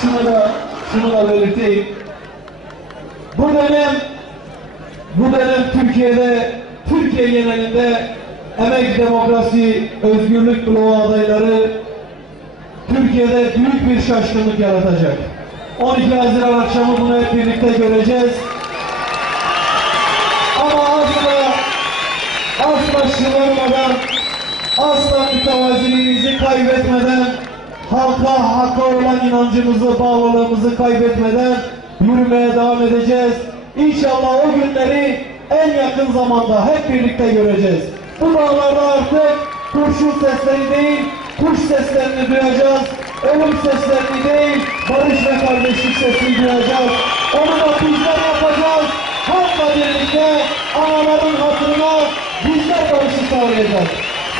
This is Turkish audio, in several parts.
şunu da, şunu da belirteyim. Bu dönem, bu dönem Türkiye'de, Türkiye genelinde emek demokrasi, özgürlük bloğu adayları Türkiye'de büyük bir şaşkınlık yaratacak. 12 Haziran akşamı bunu hep birlikte göreceğiz. Ama asla, asla şımarmadan, asla mütevaziliğimizi kaybetmeden, halka, hakka olan inancımızı, bağlılığımızı kaybetmeden yürümeye devam edeceğiz. İnşallah o günleri en yakın zamanda hep birlikte göreceğiz. Bu dağlarda artık kurşun sesleri değil, kuş seslerini duyacağız. Ölüm seslerini değil, barış ve kardeşlik sesini duyacağız. Onu da bizler yapacağız. Halkla birlikte anaların hatırına bizler barışı sağlayacağız.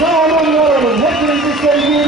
Sağ olun, var olun. Hepinizi sevgiyle,